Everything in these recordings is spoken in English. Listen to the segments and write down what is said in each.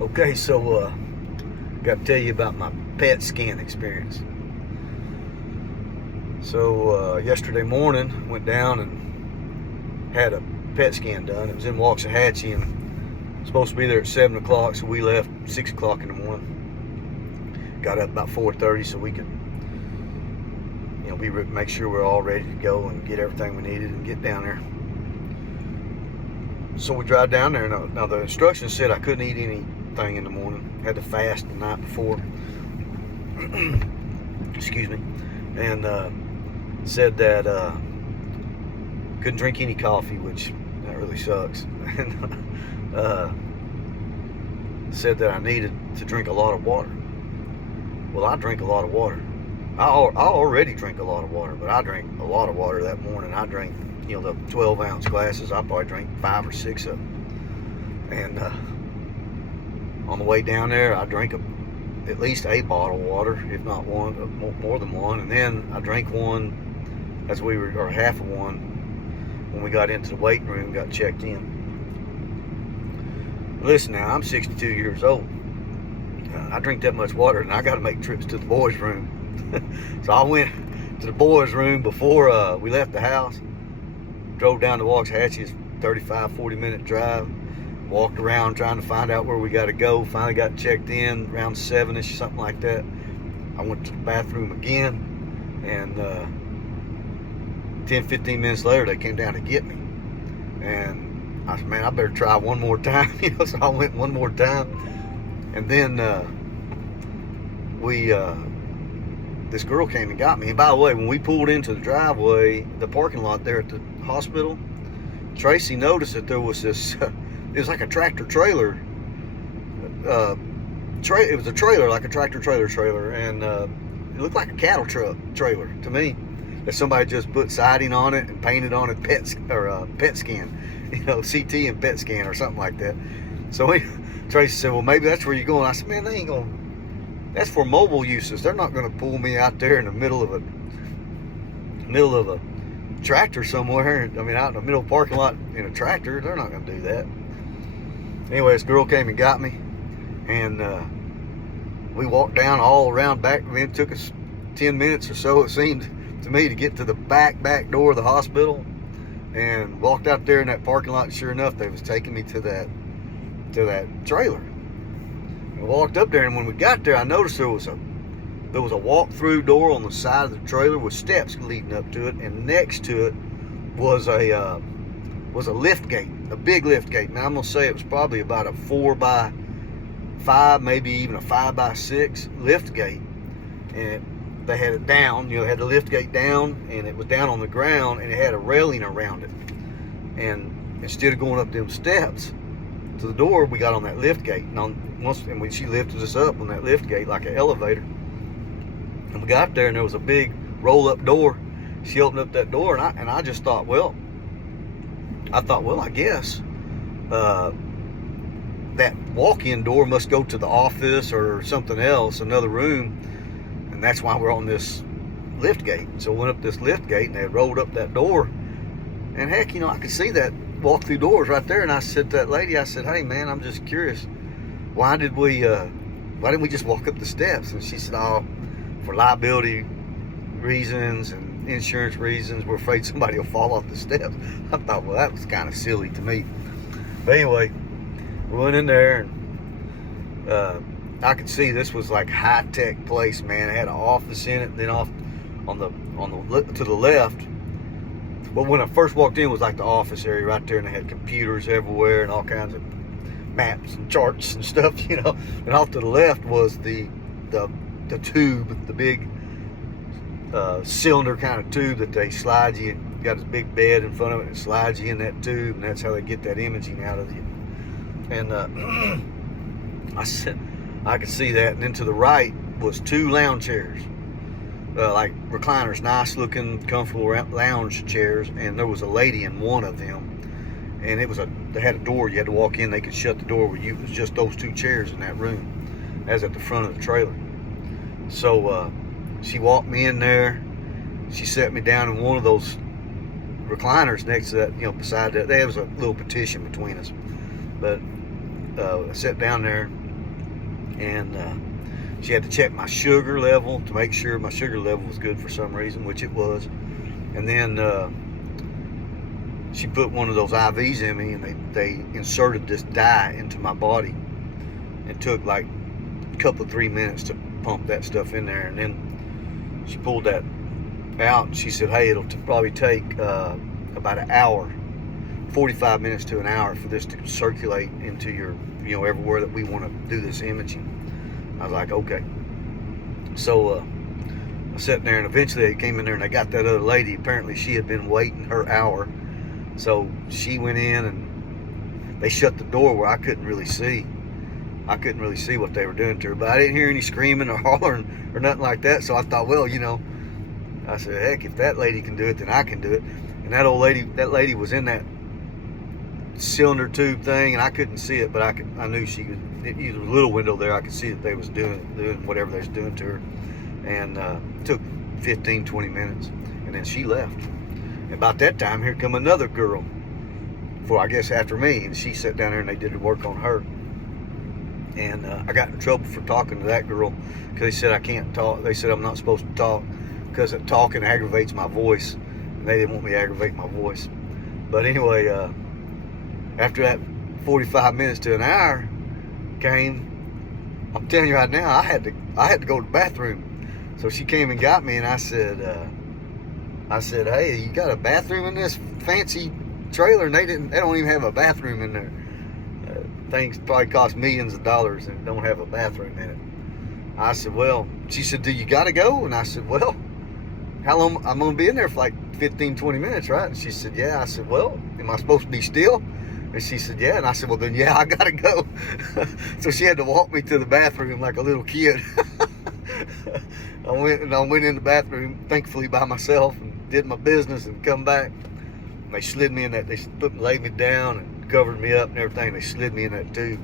Okay, so got to tell you about my PET scan experience. So yesterday morning, went down and had a PET scan done. It was in Waxahachie and supposed to be there at 7 o'clock, so we left 6 o'clock in the morning. Got up about 4:30 so we could, make sure we're all ready to go and get everything we needed and get down there. So we drive down there. Now the instructions said I couldn't eat anything in the morning. Had to fast the night before. Excuse me. And said that couldn't drink any coffee, which that really sucks. And said that I needed to drink a lot of water. Well, I drink a lot of water. I already drink a lot of water, but I drank a lot of water that morning. I drank, the 12-ounce glasses. I probably drank 5 or 6 of them. And on the way down there, I drank at least a bottle of water, if not one, more than one. And then I drank one or half of one when we got into the waiting room and got checked in. Listen now, I'm 62 years old. I drink that much water, and I got to make trips to the boys' room. So I went to the boys' room before we left the house. Drove down to Waxahachie, it's 35-40 minute drive. Walked around trying to find out where we got to go. Finally got checked in around 7ish, something like that. I went to the bathroom again, and 10-15 minutes later they came down to get me. And I said, man, I better try one more time. So I went one more time. And then this girl came and got me. And by the way, when we pulled into the driveway, the parking lot there at the hospital, Tracy noticed that there was this, it was like a tractor trailer. It was a trailer, like a tractor trailer, and it looked like a cattle truck trailer to me. That somebody just put siding on it and painted on it PET scan, CT and PET scan or something like that. So Tracy said, well, maybe that's where you're going. I said, man, they ain't going. That's for mobile uses. They're not going to pull me out there in the middle of a tractor somewhere. I mean, out in the middle of the parking lot in a tractor. They're not going to do that. Anyway, this girl came and got me, and we walked down all around back. I mean, it took us 10 minutes or so, it seemed to me, to get to the back door of the hospital, and walked out there in that parking lot. And sure enough, they was taking me to that trailer. I walked up there, and when we got there, I noticed there was a walk-through door on the side of the trailer with steps leading up to it, and next to it was a lift gate, a big lift gate. Now I'm gonna say it was probably about a 4x5, maybe even a 5x6 lift gate, and they had it down. Had the lift gate down, and it was down on the ground, and it had a railing around it. And instead of going up them steps to the door, we got on that lift gate, and when she lifted us up on that lift gate like an elevator, and we got there, and there was a big roll-up door. She opened up that door, and I just thought, well, I guess that walk-in door must go to the office or something else, another room, and that's why we're on this lift gate. So I went up this lift gate, and they had rolled up that door, and heck, I could see that walk-through doors right there. And I said to that lady, I said, hey man, I'm just curious, why didn't we just walk up the steps? And she said, oh, for liability reasons and insurance reasons, we're afraid somebody will fall off the steps. I thought, well, that was kind of silly to me. But anyway, we went in there, and I could see this was like high-tech place, man. It had an office in it, and then off to the left. But when I first walked in, it was like the office area right there, and they had computers everywhere and all kinds of maps and charts and stuff, And off to the left was the tube, the big cylinder kind of tube that they slide you. Got this big bed in front of it, and it slides you in that tube, and that's how they get that imaging out of you. And I could see that. And then to the right was 2 lounge chairs, like recliners, nice looking, comfortable lounge chairs. And there was a lady in one of them, and they had a door. You had to walk in. They could shut the door with you. It was just those 2 chairs in that room, as at the front of the trailer. So she walked me in there. She set me down in one of those recliners next to that, beside that. There was a little partition between us. But I sat down there, and she had to check my sugar level to make sure my sugar level was good for some reason, which it was. And then she put one of those IVs in me, and they inserted this dye into my body. It took like a couple of 3 minutes to pump that stuff in there, and then she pulled that out, and she said, hey, it'll probably take about an hour, 45 minutes to an hour for this to circulate into your, everywhere that we want to do this imaging. I was like, okay. So I sat there, and eventually they came in there and they got that other lady. Apparently she had been waiting her hour. So she went in, and they shut the door where I couldn't really see. I couldn't really see what they were doing to her, but I didn't hear any screaming or hollering or nothing like that. So I thought, well, I said, heck, if that lady can do it, then I can do it. And that lady was in that cylinder tube thing, and I couldn't see it, but I knew she was. There was a little window there. I could see that they was doing whatever they was doing to her, and it took 15, 20 minutes, and then she left. And about that time, here come another girl, I guess after me, and she sat down there and they did the work on her. And I got in trouble for talking to that girl because they said I can't talk. They said I'm not supposed to talk because talking aggravates my voice, and they didn't want me to aggravate my voice. But anyway, after that 45 minutes to an hour came, I'm telling you right now, I had to go to the bathroom. So she came and got me, and I said, hey, you got a bathroom in this fancy trailer? And they don't even have a bathroom in there. Things probably cost millions of dollars and don't have a bathroom in it. I said, well, she said, do you got to go? And I said, well, how long? I'm going to be in there for like 15, 20 minutes, right? And she said, yeah. I said, well, am I supposed to be still? And she said, yeah. And I said, well, then, yeah, I got to go. So she had to walk me to the bathroom like a little kid. I went in the bathroom, thankfully by myself, and did my business and come back. And they slid me in that. They laid me down and covered me up and everything. They slid me in that tube.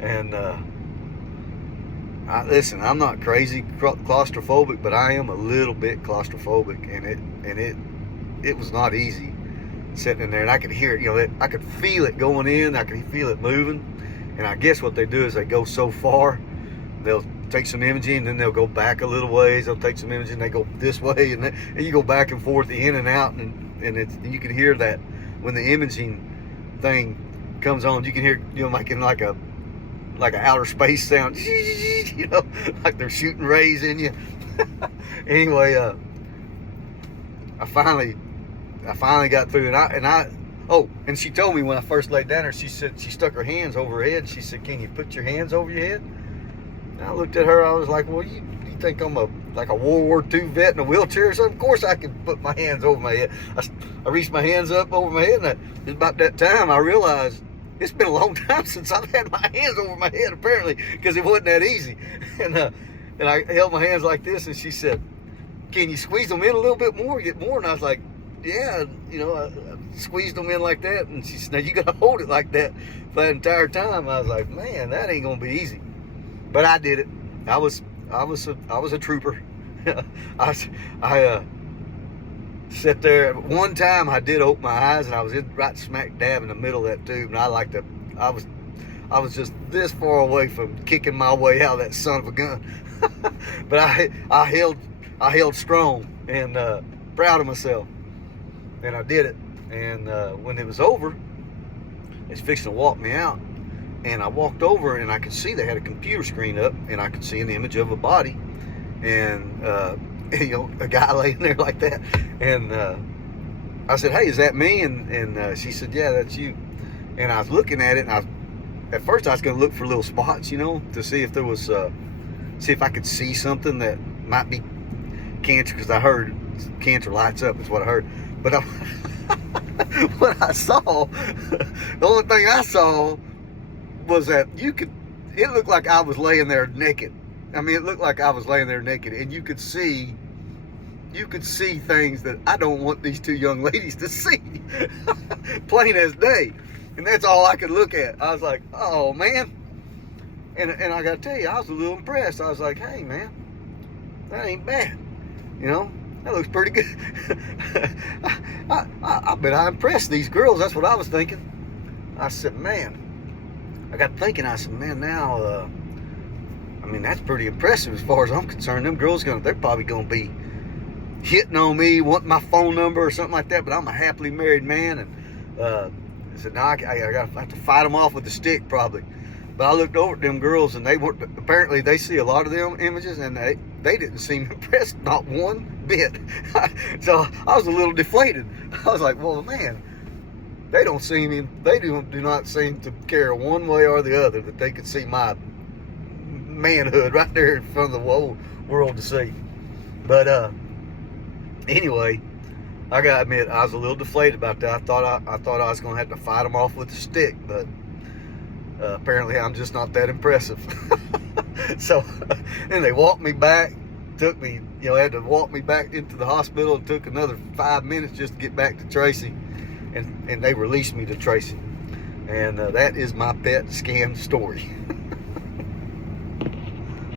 And listen, I'm not crazy claustrophobic, but I am a little bit claustrophobic, and it was not easy sitting in there. And I could hear it, I could feel it going in, I could feel it moving. And I guess what they do is they go so far, they'll take some imaging, and then they'll go back a little ways. They'll take some imaging, they go this way, and you go back and forth, in and out, and you can hear that when the imaging thing comes on, you can hear, making like an outer space sound, like they're shooting rays in you. Anyway, I finally got through, and she told me when I first laid down there, she said, she stuck her hands over her head. She said, can you put your hands over your head? And I looked at her, I was like, well, you think I'm like a World War II vet in a wheelchair or something? Of course I can put my hands over my head. I reached my hands up over my head, and it's about that time I realized it's been a long time since I've had my hands over my head, apparently, because it wasn't that easy. And I held my hands like this, and she said, can you squeeze them in a little bit more, get more? And I was like, yeah, I squeezed them in like that. And she said, now you got to hold it like that for that entire time. I was like, man, that ain't gonna be easy. But I did it. I was a trooper. I sat there. One time I did open my eyes, and I was right smack dab in the middle of that tube, and I was just this far away from kicking my way out of that son of a gun. But I held strong and proud of myself, and I did it. And when it was over, it's fixing to walk me out. And I walked over, and I could see they had a computer screen up, and I could see an image of a body, and a guy laying there like that. And I said, hey, is that me? And she said, yeah, that's you. And I was looking at it, and at first I was going to look for little spots, to see if there was, see if I could see something that might be cancer, because I heard cancer lights up is what I heard. But what I saw, the only thing I saw was that it looked like I was laying there naked. I mean, it looked like I was laying there naked, and you could see things that I don't want these two young ladies to see. Plain as day. And that's all I could look at. I was like, oh man. And I gotta tell you, I was a little impressed. I was like, hey man, that ain't bad. That looks pretty good. I bet I impressed these girls. That's what I was thinking. I said, man, I got thinking, I said, man, now I mean, that's pretty impressive as far as I'm concerned. Them girls they're probably gonna be hitting on me, wanting my phone number or something like that. But I'm a happily married man, and I said, no, I have to fight them off with a stick probably. But I looked over at them girls, and they weren't. Apparently, they see a lot of them images, and they didn't seem impressed, not one bit. So I was a little deflated. I was like, well, man, they do not seem to care one way or the other that they could see my manhood right there in front of the whole world to see. But anyway, I gotta admit, I was a little deflated about that. I thought I was gonna have to fight them off with a stick, but apparently I'm just not that impressive. So, and they walked me back, took me, had to walk me back into the hospital. It took another 5 minutes just to get back to Tracy, and they released me to Tracy. And that is my pet scan story.